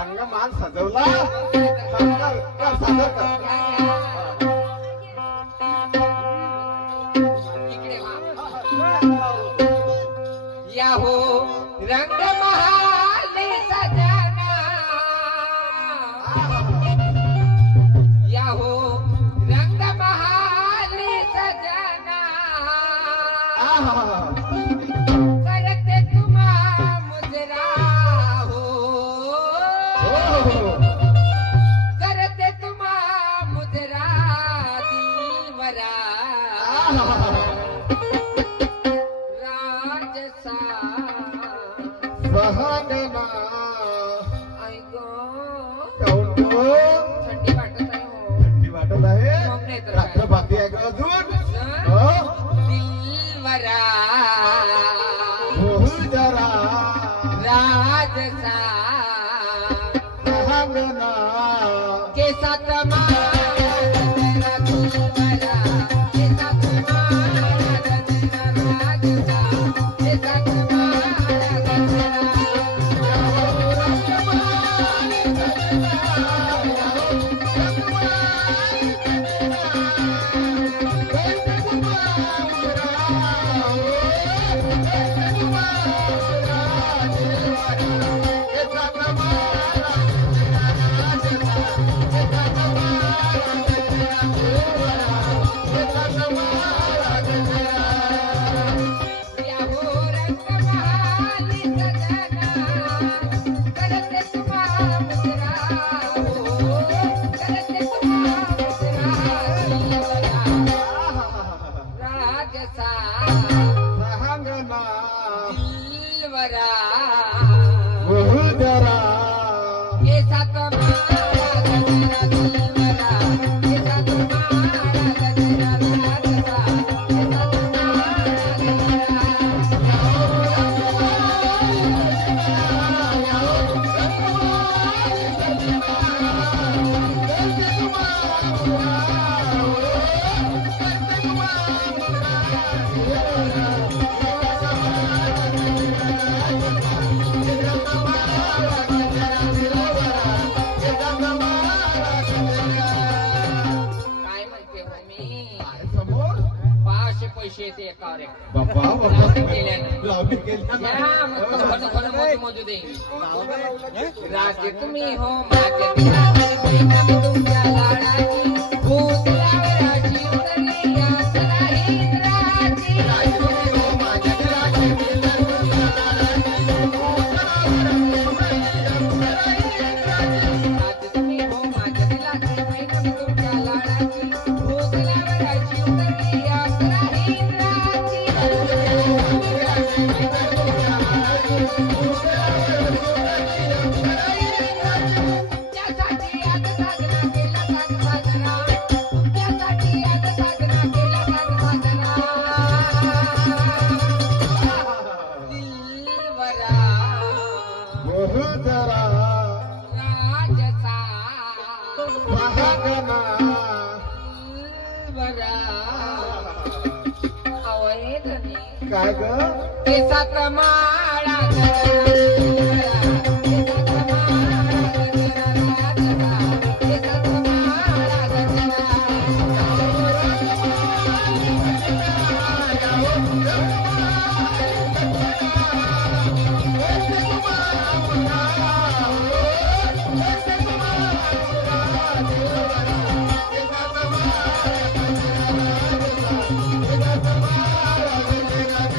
रंगमान सजवला सादर कर या हो रंग महाली सजना या हो रंग महाली सजना करते तुम्हा मुजरा हो करते तुम्हा मुजरा दिलवरा बहाना ऐगो कौतो थंडी वाटत आहे हो थंडी वाटत आहे मग नाही तर रात्र काय? बाकी आहे का अजून दिलवरा हो जरा राजसा बहाना केसात मारा दिलवरा केसात मारा राजसा केसात मारा गजरा या हो रंग महाली सजना करते तुम्हा मुजरा हो करते तुम्हा मुजरा दिलवरा राजसा बहाना दिलवरा हो जरा केसात मारा गजरा दिलवरा केसात मारा गजरा राजसा केसात काय म्हणते हो मी समोर 500 पैसे येते एकावर एक बाप्पा लावणी केल्यानं. लावणी केल्यानं. या मस्त घन घन मोजू दे लावणी लावलं. राजे तुम्ही हो माझे दिलाचे मैना तुमच्या लाडाची भूत लावराची उतरली या सराही इंद्राची राजे तुम्ही हो माझे दिलाचे मैना तुमच्या लाडाची भूत लावराची उतरली या सराही इंद्राची तुमच्यासाठी आज साजरा केला साज साजरा तुमच्यासाठी आज साजरा केला साज साजरा दिलवरा हो जरा राजसा बहाना दिलवरा आवळे धनी काय ग केसात माळा दिलवरा केसात माळा गजरा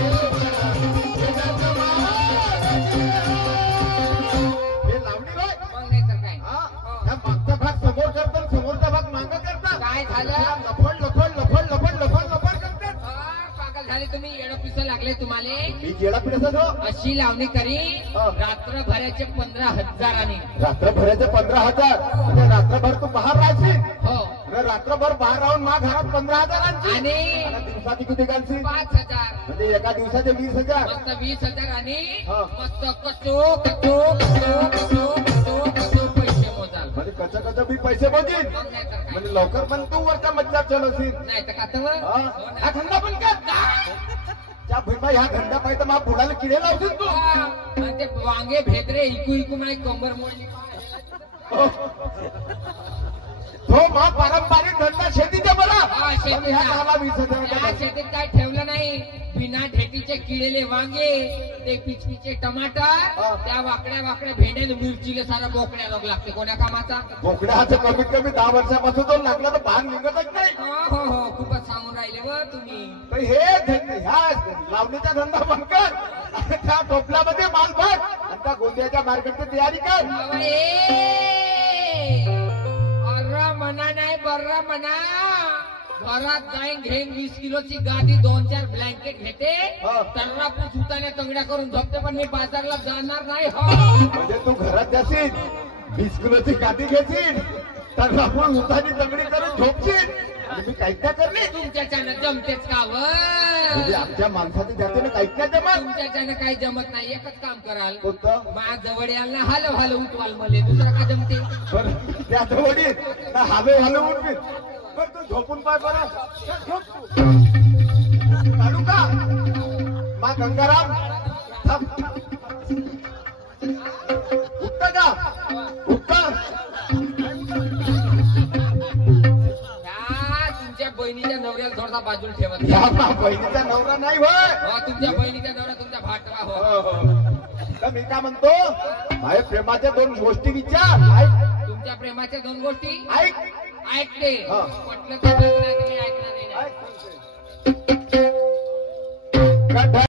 राजसा केसात माळा गजरा हे लावणी बाय मग नाही तर काय हा या मागचा भाग समोर करतात समोरचा भाग मागं करतात काय झालं लफड लफड लफड लफड लफड लफड करतात पागल झाले तुम्ही येणं पिसं लागले तुम्हाला मी जेडा पिढ्याचा जो अशी लावणी करी हा. रात्रभराचे 15,000 रात्रभराचे 15,000 म्हणजे रात्रभर तू बाहेर राहायची हो आणि रात्रभर बाहेर राहून मा घरात 15,000 आणि दिवसाची किती गालची 5,000 म्हणजे एका दिवसाचे 20,000 मस्त 20,000 आणि हा. मस्त कचो कचो कचो कचो कचो कचो पैसे मोजाल म्हणजे कसं कसं मी पैसे बघीन मग नाही तर काय म्हणजे लवकर पण तू वरच्या मधल्या चलवशील नाही तर का तर हा धंदा पण कर त्या भीमा ह्या धंदा पाहिजे तर मा पुढाला किडे लावशील तू आणि ते वांगे भेदरे इकू इकू माझी कंबर मोडली हो मा पारंपरिक धंदा शेतीचा मला हा, शेतीचा. पण ह्या मला 20,000 त्या चा शेतीत काय ठेवलं नाही. बिना ढेकीचे किडेले वांगे, ते पिचपिचे टमाटर, त्या वाकड्या वाकड्या भेंड्याने मिरचीले सारा बोकड्या लोक लागते. कोण्या कामाचा? बोकड्याचं कमीत कमी 10 वर्षापासून तो लागला तर भाग निघतच नाही. हो हो हो, खूपच सांगून राहिले व तुम्ही. तर हे ह्या लावणीचा धंदा बंद कर आणि त्या टोपल्यामध्ये माल भर आणि त्या गोंदियाच्या मार्केटची तयारी कर. अर्रा म्हणा नाही बर्रा म्हणा. घरात जाईन घेईन 20 किलोची गादी, 2-4 ब्लँकेट घेते, हा. तर्रापूस उताने तंगड्या करून झोपते, पण मी बाजारला जाणार नाही. हो म्हणजे तू घरात जाशील 20 किलोची गादी घेशील तर आपण उतानी तगडी करून झोपशील आणि मी काहीच नाही करणे. तुमच्याच्यानं जमतेच का म्हणजे व? आमच्या माणसाच्या जातीने काहीच नाही जमत. तुमच्याच्यानं काही जमत नाही. एकच काम कराल, कोणतं? माझ्या जवळ याल ना हलव हलव उठवाल मले, दुसरं का जमते? बरं त्या जवळीत हालो हालो उठवीत. बरं तू झोपून पाय बरं. झोप तू. काढू का मा गंगाराम? थांब. उठतं का? उठतं. तुमच्या बहिणीच्या नवऱ्याला थोडासा बाजूला ठेवत या जा. मा बहिणीचा नवरा नाही होय. हो, तुमच्या बहिणीच्या नवरा तुमच्या भाटवा. हो हो, हो. तर मी काय म्हणतो माझ्या प्रेमाच्या 2 गोष्टी विचार. ऐक तुमच्या प्रेमाच्या 2 गोष्टी ऐक ऐकते. हा. म्हटलं तर नाही, तुम्ही ऐकणार नाही. ऐक.